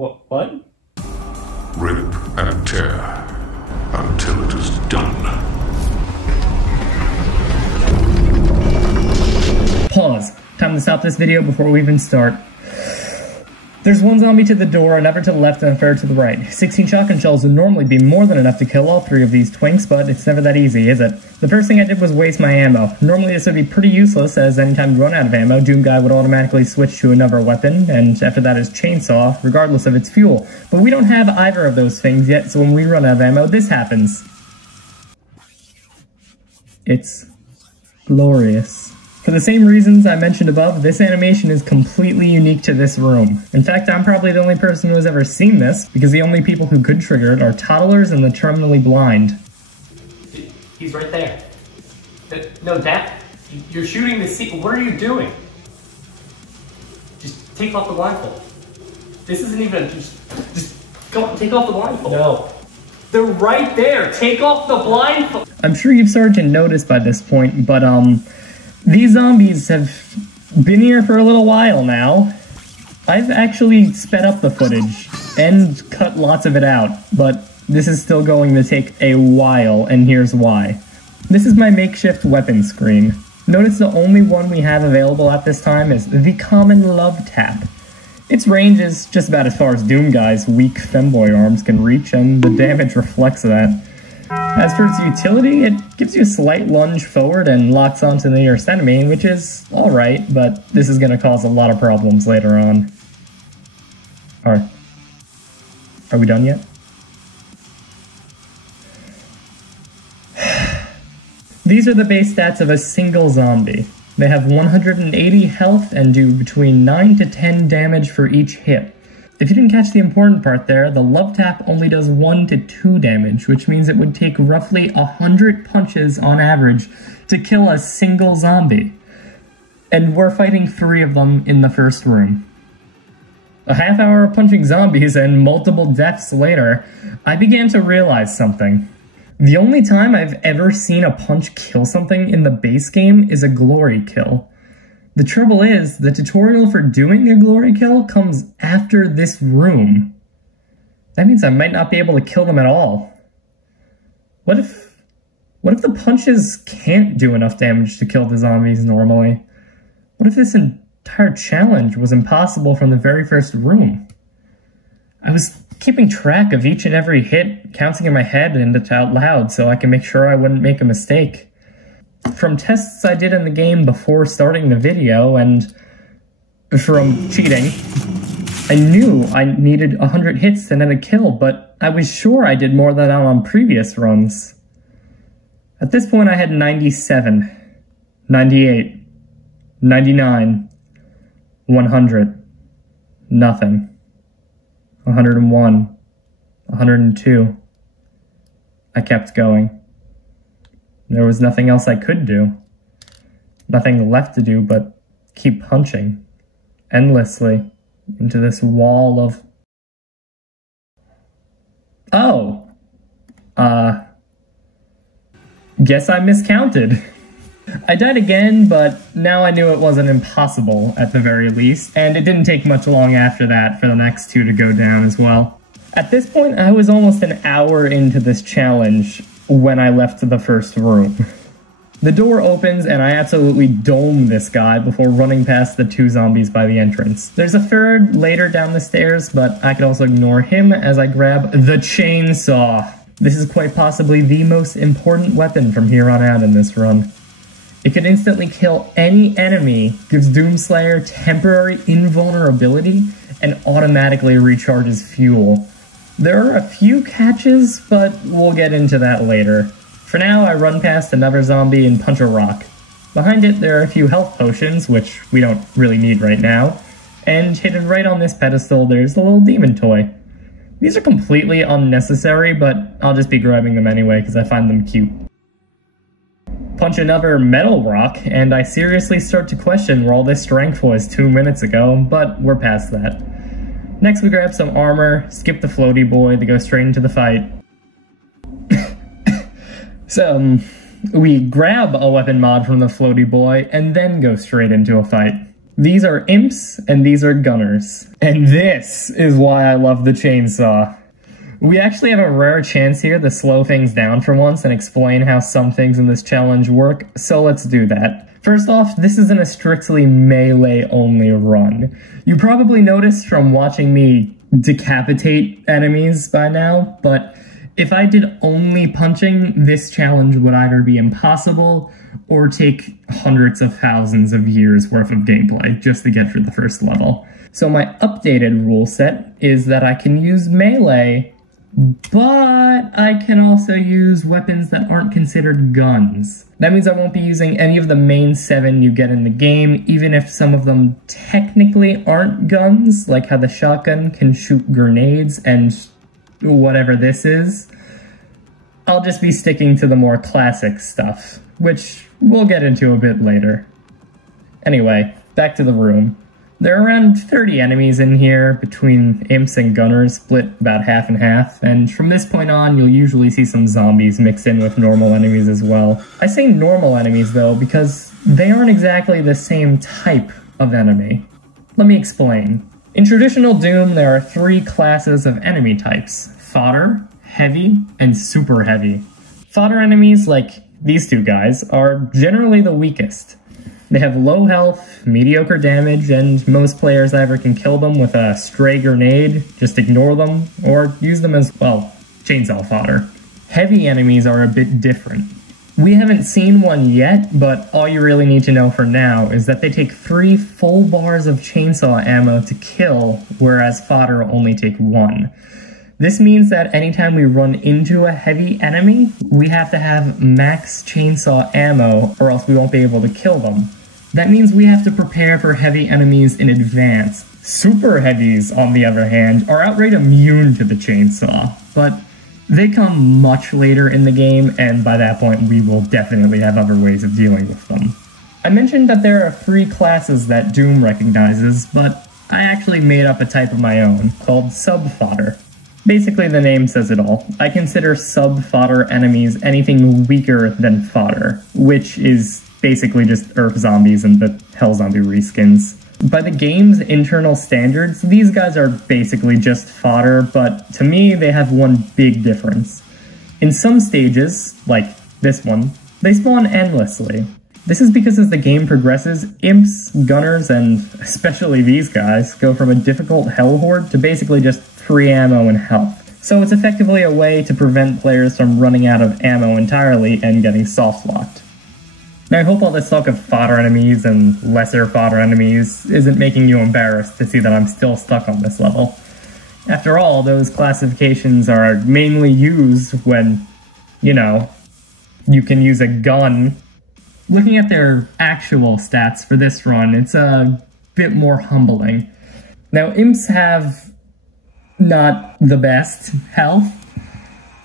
What? Rip and tear until it is done. Pause. Time to stop this video before we even start. There's one zombie to the door, another to the left, and a third to the right. 16 shotgun shells would normally be more than enough to kill all three of these twinks, but it's never that easy, is it? The first thing I did was waste my ammo. Normally this would be pretty useless, as anytime you run out of ammo, Doom Guy would automatically switch to another weapon, and after that is Chainsaw, regardless of its fuel. But we don't have either of those things yet, so when we run out of ammo, this happens. It's glorious. For the same reasons I mentioned above, this animation is completely unique to this room. In fact, I'm probably the only person who has ever seen this, because the only people who could trigger it are toddlers and the terminally blind. He's right there. No, Dad, you're shooting the seat. What are you doing? Just take off the blindfold. This isn't even, just come on, take off the blindfold. No. They're right there. Take off the blindfold. I'm sure you've started to notice by this point, but these zombies have been here for a little while now. I've actually sped up the footage and cut lots of it out, but this is still going to take a while, and here's why. This is my makeshift weapon screen. Notice the only one we have available at this time is the common love tap. Its range is just about as far as Doom Guy's weak femboy arms can reach, and the damage reflects that. As for its utility, it gives you a slight lunge forward and locks onto the nearest enemy, which is alright, but this is going to cause a lot of problems later on. Are we done yet? These are the base stats of a single zombie. They have 180 health and do between 9 to 10 damage for each hit. If you didn't catch the important part there, the love tap only does 1 to 2 damage, which means it would take roughly 100 punches on average to kill a single zombie. And we're fighting 3 of them in the first room. A half hour of punching zombies and multiple deaths later, I began to realize something. The only time I've ever seen a punch kill something in the base game is a glory kill. The trouble is, the tutorial for doing a glory kill comes after this room. That means I might not be able to kill them at all. What if the punches can't do enough damage to kill the zombies normally? What if this entire challenge was impossible from the very first room? I was keeping track of each and every hit, counting in my head and out loud so I can make sure I wouldn't make a mistake. From tests I did in the game before starting the video, and from cheating, I knew I needed 100 hits to net a kill, but I was sure I did more than that on previous runs. At this point I had 97, 98, 99, 100, nothing, 101, 102. I kept going. There was nothing else I could do. Nothing left to do but keep punching endlessly into this wall of... Oh! Guess I miscounted. I died again, but now I knew it wasn't impossible at the very least, and it didn't take much long after that for the next 2 to go down as well. At this point, I was almost an hour into this challenge when I left the first room. The door opens and I absolutely dome this guy before running past the 2 zombies by the entrance. There's a third later down the stairs, but I could also ignore him as I grab the chainsaw. This is quite possibly the most important weapon from here on out in this run. It can instantly kill any enemy, gives Doomslayer temporary invulnerability, and automatically recharges fuel. There are a few catches, but we'll get into that later. For now, I run past another zombie and punch a rock. Behind it, there are a few health potions, which we don't really need right now. And hidden right on this pedestal, there's a little demon toy. These are completely unnecessary, but I'll just be grabbing them anyway because I find them cute. Punch another metal rock, and I seriously start to question where all this strength was 2 minutes ago, but we're past that. Next we grab some armor, skip the floaty boy to go straight into the fight. So, we grab a weapon mod from the floaty boy, and then go straight into a fight. These are imps, and these are gunners. And this is why I love the chainsaw. We actually have a rare chance here to slow things down for once and explain how some things in this challenge work, so let's do that. First off, this isn't a strictly melee-only run. You probably noticed from watching me decapitate enemies by now, but if I did only punching, this challenge would either be impossible or take hundreds of thousands of years worth of gameplay just to get through the first level. So my updated rule set is that I can use melee, but I can also use weapons that aren't considered guns. That means I won't be using any of the main 7 you get in the game, even if some of them technically aren't guns, like how the shotgun can shoot grenades and whatever this is. I'll just be sticking to the more classic stuff, which we'll get into a bit later. Anyway, back to the room. There are around 30 enemies in here, between imps and gunners, split about half and half, and from this point on, you'll usually see some zombies mixed in with normal enemies as well. I say normal enemies, though, because they aren't exactly the same type of enemy. Let me explain. In traditional Doom, there are 3 classes of enemy types: fodder, heavy, and super heavy. Fodder enemies, like these 2 guys, are generally the weakest. They have low health, mediocre damage, and most players either can kill them with a stray grenade, just ignore them, or use them as, well, chainsaw fodder. Heavy enemies are a bit different. We haven't seen one yet, but all you really need to know for now is that they take 3 full bars of chainsaw ammo to kill, whereas fodder only take 1. This means that anytime we run into a heavy enemy, we have to have max chainsaw ammo, or else we won't be able to kill them. That means we have to prepare for heavy enemies in advance. Super heavies, on the other hand, are outright immune to the chainsaw, but they come much later in the game, and by that point we will definitely have other ways of dealing with them. I mentioned that there are 3 classes that Doom recognizes, but I actually made up a type of my own, called sub-fodder. Basically, the name says it all. I consider sub-fodder enemies anything weaker than fodder, which is basically just Earth zombies and the Hell Zombie reskins. By the game's internal standards, these guys are basically just fodder, but to me, they have one big difference. In some stages, like this one, they spawn endlessly. This is because as the game progresses, imps, gunners, and especially these guys go from a difficult hell horde to basically just free ammo and health. So it's effectively a way to prevent players from running out of ammo entirely and getting soft-locked. Now I hope all this talk of fodder enemies and lesser fodder enemies isn't making you embarrassed to see that I'm still stuck on this level. After all, those classifications are mainly used when, you know, you can use a gun. Looking at their actual stats for this run, it's a bit more humbling. Now, imps have not the best health,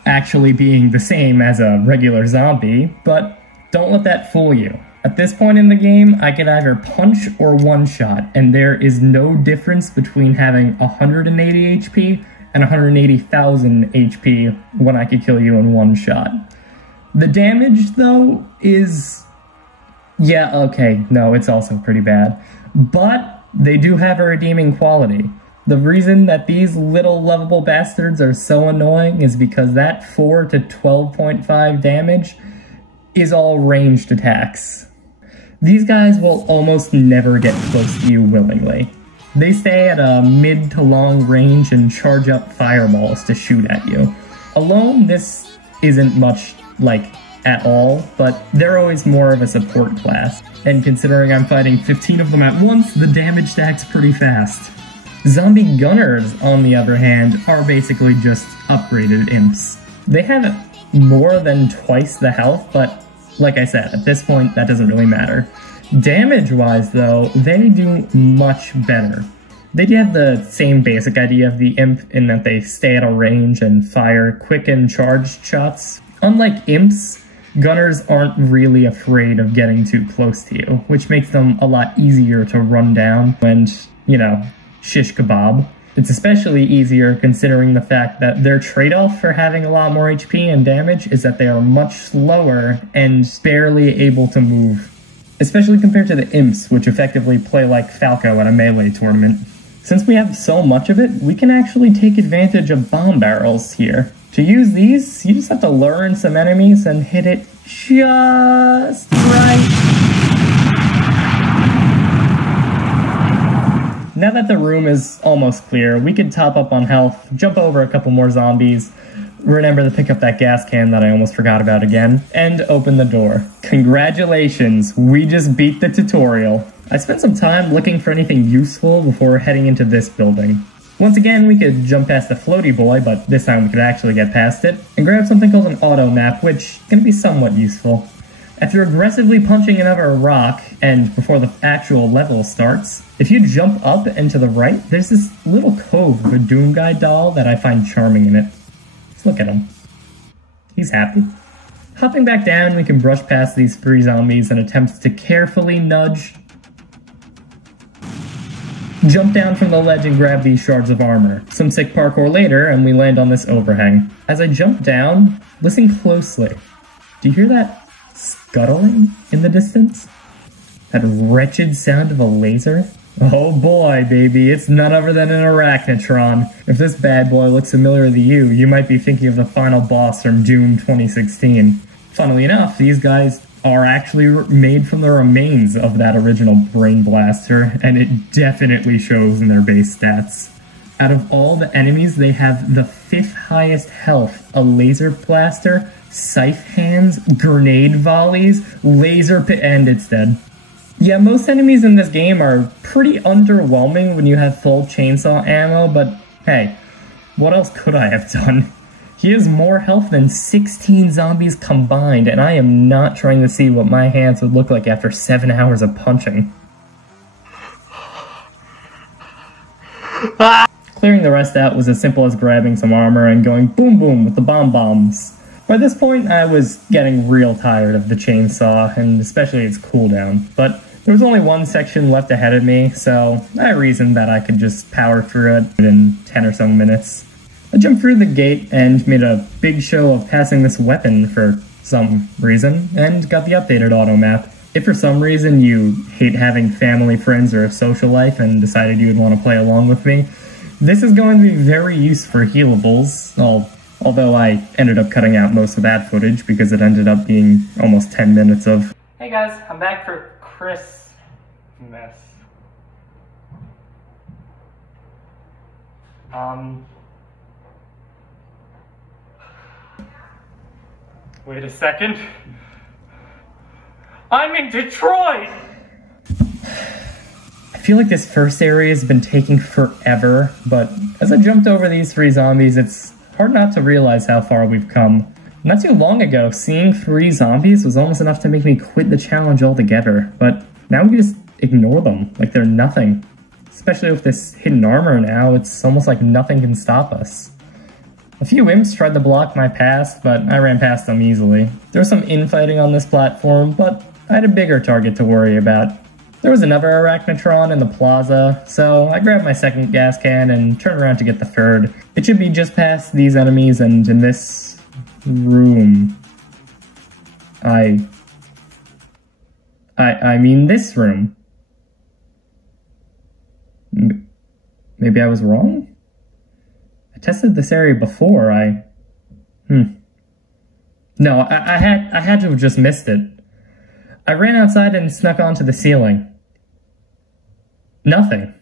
actually being the same as a regular zombie, but don't let that fool you. At this point in the game, I can either punch or one-shot, and there is no difference between having 180 HP and 180,000 HP when I could kill you in one shot. The damage, though, is... yeah, okay, no, it's also pretty bad. But they do have a redeeming quality. The reason that these little lovable bastards are so annoying is because that 4 to 12.5 damage is all ranged attacks. These guys will almost never get close to you willingly. They stay at a mid to long range and charge up fireballs to shoot at you. Alone, this isn't much like at all, but they're always more of a support class. And considering I'm fighting 15 of them at once, the damage stacks pretty fast. Zombie gunners, on the other hand, are basically just upgraded imps. They have more than twice the health, but like I said, at this point, that doesn't really matter. Damage-wise, though, they do much better. They do have the same basic idea of the imp in that they stay at a range and fire quick and charged shots. Unlike imps, gunners aren't really afraid of getting too close to you, which makes them a lot easier to run down and, you know, shish kebab. It's especially easier considering the fact that their trade-off for having a lot more HP and damage is that they are much slower and barely able to move. especially compared to the imps, which effectively play like Falco at a melee tournament. Since we have so much of it, we can actually take advantage of bomb barrels here. To use these, you just have to learn some enemies and hit it just right. Now that the room is almost clear, we could top up on health, jump over a couple more zombies, remember to pick up that gas can that I almost forgot about again, and open the door. Congratulations, we just beat the tutorial. I spent some time looking for anything useful before heading into this building. Once again, we could jump past the floaty boy, but this time we could actually get past it, and grab something called an auto map, which is going to be somewhat useful. After aggressively punching another rock, and before the actual level starts, if you jump up and to the right, there's this little cove with a Doom Guy doll that I find charming in it. Let's look at him. He's happy. Hopping back down, we can brush past these 3 zombies and attempt to carefully nudge. Jump down from the ledge and grab these shards of armor. Some sick parkour later, and we land on this overhang. As I jump down, listen closely. Do you hear that scuttling in the distance? That wretched sound of a laser? Oh boy, baby, it's none other than an arachnotron. If this bad boy looks familiar to you, you might be thinking of the final boss from Doom 2016. Funnily enough, these guys are actually made from the remains of that original Brain Blaster, and it definitely shows in their base stats. Out of all the enemies, they have the 5th highest health, a laser blaster, scythe hands, grenade volleys, and it's dead. Yeah, most enemies in this game are pretty underwhelming when you have full chainsaw ammo, but hey, what else could I have done? He has more health than 16 zombies combined, and I am not trying to see what my hands would look like after 7 hours of punching. Clearing the rest out was as simple as grabbing some armor and going boom boom with the bombs. By this point, I was getting real tired of the chainsaw, and especially its cooldown, but there was only one section left ahead of me, so I reasoned that I could just power through it in 10 or so minutes. I jumped through the gate and made a big show of passing this weapon for some reason, and got the updated auto map. If for some reason you hate having family, friends, or a social life and decided you would want to play along with me, this is going to be very useful for healables, although I ended up cutting out most of that footage because it ended up being almost 10 minutes of... Hey guys, I'm back for Christmas. Wait a second. I'm in Detroit! I feel like this first area has been taking forever, but as I jumped over these 3 zombies, it's hard not to realize how far we've come. Not too long ago, seeing 3 zombies was almost enough to make me quit the challenge altogether, but now we can just ignore them like they're nothing. Especially with this hidden armor now, it's almost like nothing can stop us. A few imps tried to block my path, but I ran past them easily. There was some infighting on this platform, but I had a bigger target to worry about. There was another arachnotron in the plaza, so I grabbed my second gas can and turned around to get the third. It should be just past these enemies and in this room. I mean this room. Maybe I was wrong? I tested this area before, No, I had to have just missed it. I ran outside and snuck onto the ceiling. Nothing.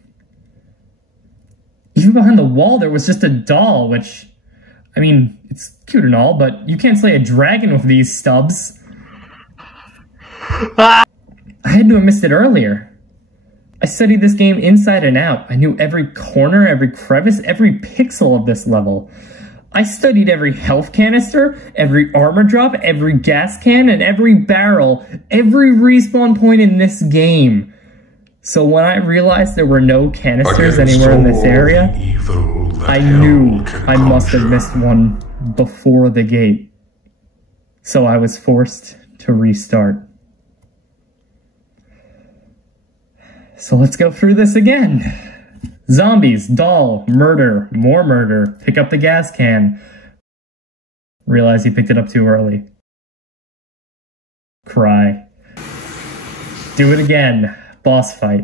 Even behind the wall there was just a doll, which... I mean, it's cute and all, but you can't slay a dragon with these stubs. I had to have missed it earlier. I studied this game inside and out. I knew every corner, every crevice, every pixel of this level. I studied every health canister, every armor drop, every gas can, and every barrel, every respawn point in this game. So when I realized there were no canisters anywhere in this area, I knew I must have missed one before the gate. So I was forced to restart. So let's go through this again. Zombies, doll, murder, more murder, pick up the gas can. Realize you picked it up too early. Cry. Do it again. Boss fight.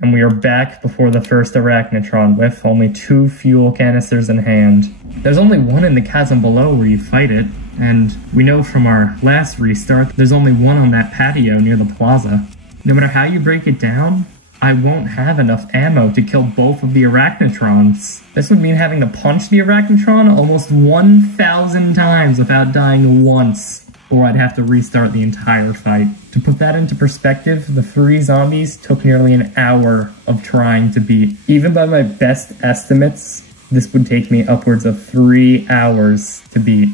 And we are back before the first Arachnotron with only 2 fuel canisters in hand. There's only one in the chasm below where you fight it, and we know from our last restart there's only one on that patio near the plaza. No matter how you break it down, I won't have enough ammo to kill both of the Arachnotrons. This would mean having to punch the Arachnotron almost 1,000 times without dying once, or I'd have to restart the entire fight. To put that into perspective, the 3 zombies took nearly an hour of trying to beat. Even by my best estimates, this would take me upwards of 3 hours to beat.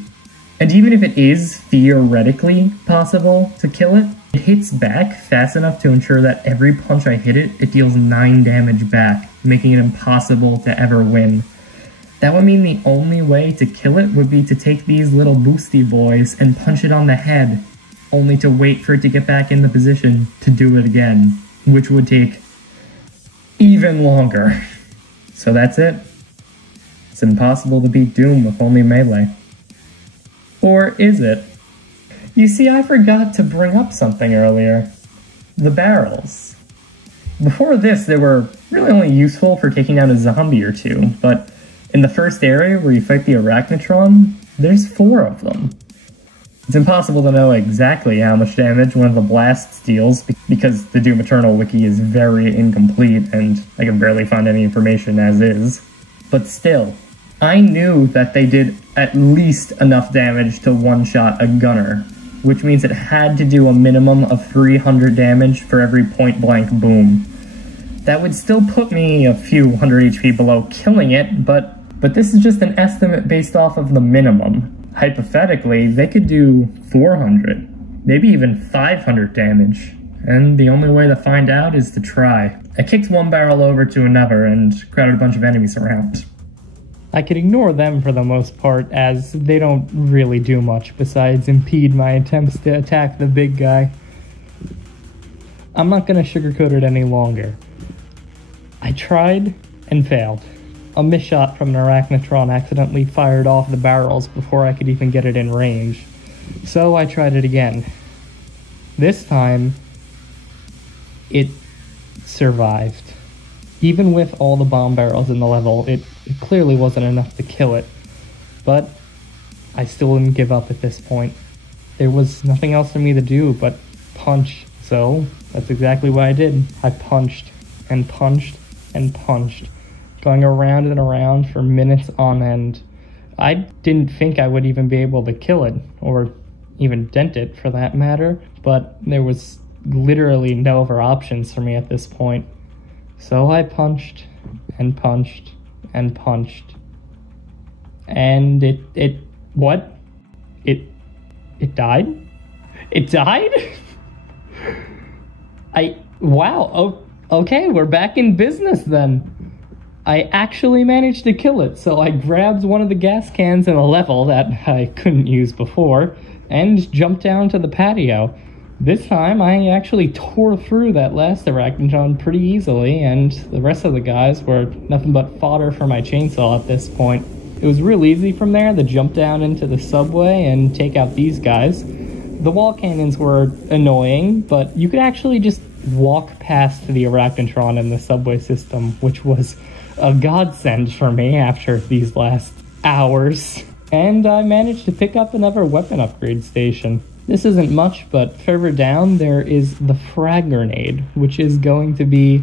And even if it is theoretically possible to kill it, it hits back fast enough to ensure that every punch I hit it, it deals 9 damage back, making it impossible to ever win. That would mean the only way to kill it would be to take these little boosty boys and punch it on the head, only to wait for it to get back in the position to do it again, which would take even longer. So that's it. It's impossible to beat Doom with only melee. Or is it? You see, I forgot to bring up something earlier. The barrels. Before this, they were really only useful for taking out a zombie or 2, but in the first area where you fight the Arachnotron, there's 4 of them. It's impossible to know exactly how much damage one of the blasts deals because the Doom Eternal wiki is very incomplete and I can barely find any information as is. But still, I knew that they did at least enough damage to one-shot a gunner, which means it had to do a minimum of 300 damage for every point-blank boom. That would still put me a few hundred HP below killing it, but this is just an estimate based off of the minimum. Hypothetically, they could do 400, maybe even 500 damage, and the only way to find out is to try. I kicked one barrel over to another and crowded a bunch of enemies around. I could ignore them for the most part, as they don't really do much besides impede my attempts to attack the big guy. I'm not gonna sugarcoat it any longer. I tried and failed. A miss shot from an Arachnotron accidentally fired off the barrels before I could even get it in range. So I tried it again. This time, it survived. Even with all the bomb barrels in the level, it clearly wasn't enough to kill it. But I still didn't give up at this point. There was nothing else for me to do but punch. So that's exactly what I did. I punched and punched and punched, going around and around for minutes on end. I didn't think I would even be able to kill it, or even dent it for that matter, but there was literally no other options for me at this point. So I punched and punched and punched. And it died? It died? Wow, okay, we're back in business then. I actually managed to kill it, so I grabbed one of the gas cans in a level that I couldn't use before, and jumped down to the patio. This time, I actually tore through that last Arachnotron pretty easily, and the rest of the guys were nothing but fodder for my chainsaw at this point. It was real easy from there to jump down into the subway and take out these guys. The wall cannons were annoying, but you could actually just walk past the Arachnotron in the subway system, which was a godsend for me after these last hours. And I managed to pick up another weapon upgrade station. This isn't much, but further down there is the frag grenade, which is going to be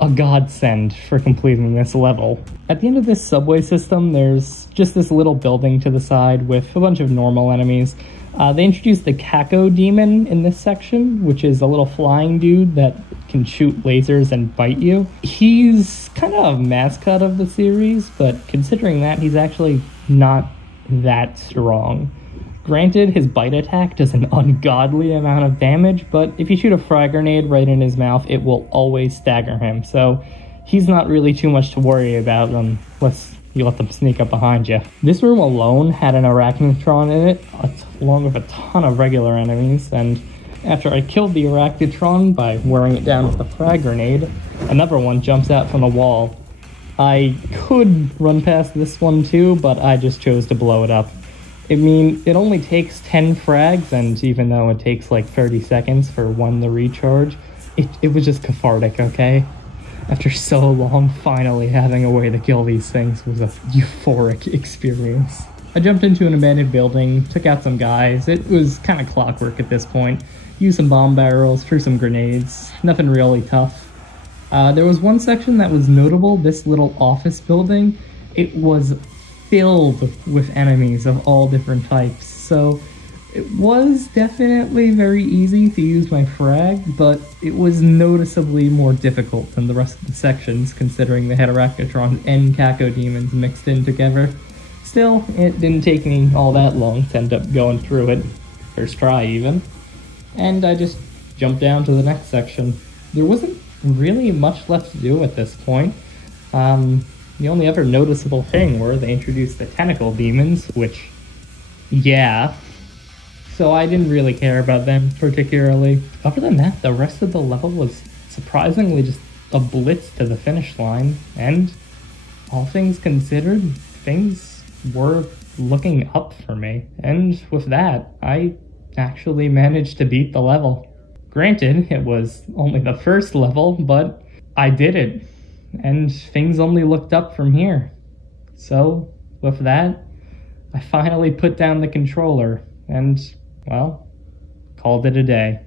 a godsend for completing this level. At the end of this subway system, there's just this little building to the side with a bunch of normal enemies. They introduced the Kako Demon in this section, which is a little flying dude that can shoot lasers and bite you. He's kind of a mascot of the series, but considering that, he's actually not that strong. Granted, his bite attack does an ungodly amount of damage, but if you shoot a frag grenade right in his mouth, it will always stagger him, so he's not really too much to worry about unless you let them sneak up behind you. This room alone had an Arachnotron in it, along with a ton of regular enemies, and after I killed the Arachnotron by wearing it down with a frag grenade, another one jumps out from the wall. I could run past this one too, but I just chose to blow it up. I mean, it only takes 10 frags, and even though it takes like 30 seconds for one to recharge, it was just cathartic, okay? After so long, finally having a way to kill these things was a euphoric experience. I jumped into an abandoned building, took out some guys. It was kind of clockwork at this point. Used some bomb barrels, threw some grenades, nothing really tough. There was one section that was notable, this little office building. It was filled with enemies of all different types, so it was definitely very easy to use my frag, but it was noticeably more difficult than the rest of the sections, considering they had Arachnotrons and Cacodemons mixed in together. Still, it didn't take me all that long to end up going through it, first try even, and I just jumped down to the next section. There wasn't really much left to do at this point. The only other noticeable thing were they introduced the tentacle demons, which, yeah, so I didn't really care about them particularly. Other than that, the rest of the level was surprisingly just a blitz to the finish line, and all things considered, things were looking up for me, and with that, I actually managed to beat the level. Granted, it was only the first level, but I did it, and things only looked up from here. So, with that, I finally put down the controller, and, well, called it a day.